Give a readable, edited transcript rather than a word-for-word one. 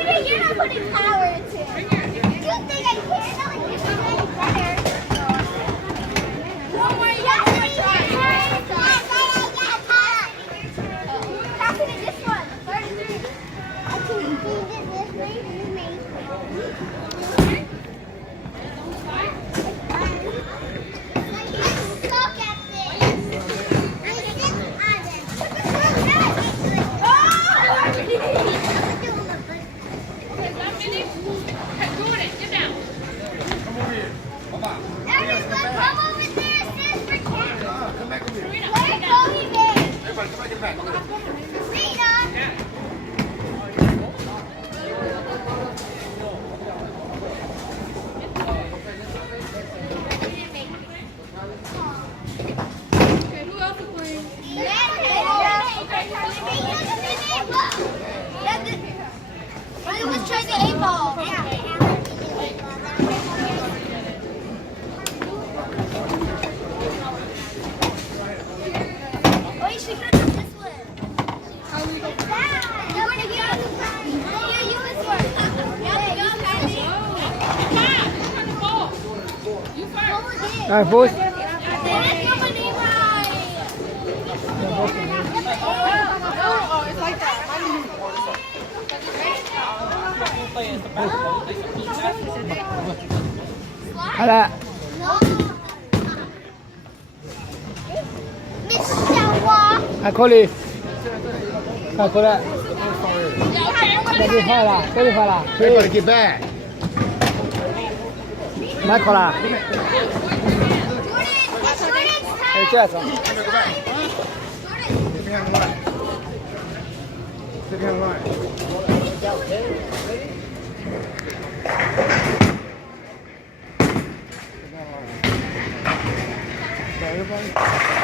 over here, you're not putting power into it. You think I care? Not like you think any better. One more, yeah, passing in this one. I can feed it this way, this way. Let's try the 8-ball. Oh, you should have done this one. You're going to get it. You this one. Yeah, you Patty. You first. All right, boys. Oh, it's like that. 好了。 Miss 小花。啊，可以。啊，过来。这里坏了，这里坏了。可以。 Everybody get back. 买好了。哎，这样子。 Sit behind the line. Sit behind the line. Everybody.